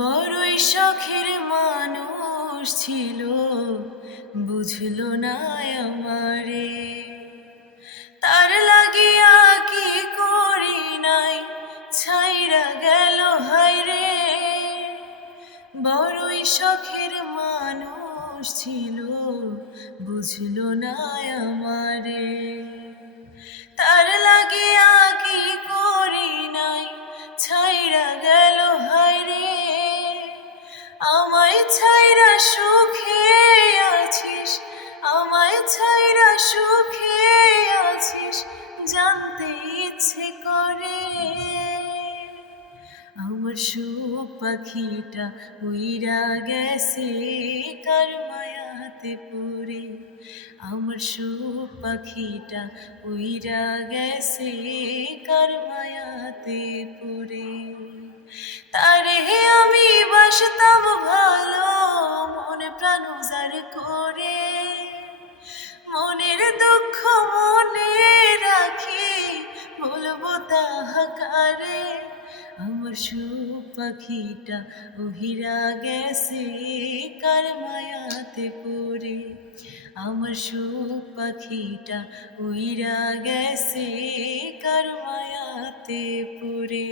বড়ই শখের মানুষ ছিল, বুঝলো না আমারে। তার লাগিয়া কি করি নাই, ছাইরা গেল হায়রে। বড়ই শখের মানুষ ছিল, বুঝলো না আমারে। তার লাগিয়া কি করি নাই, ছাইরা গেল হায়রে। আমায় ছাইরা সুখে আছিস, আমায় ছাইরা সুখে আছিস, জানতে ইচ্ছে করে। আমার সুখ পাখিটা উইরা গেছে কার মায়াতে পড়ে। আমার সুখ পাখিটা উইরা গেছে কার মায়াতে পড়ে। তারে আমি বাসতাম ভালো, মনে প্রাণ উজাড় করে। মনের দুঃখ মনে রাখি, বলবো তাহাকারে। আমার সুখ পাখিটা উহিরা গেছে কার মায়াতে পড়ে। আমার সুখ পাখিটা উইরা গেছে কার মায়াতে পড়ে।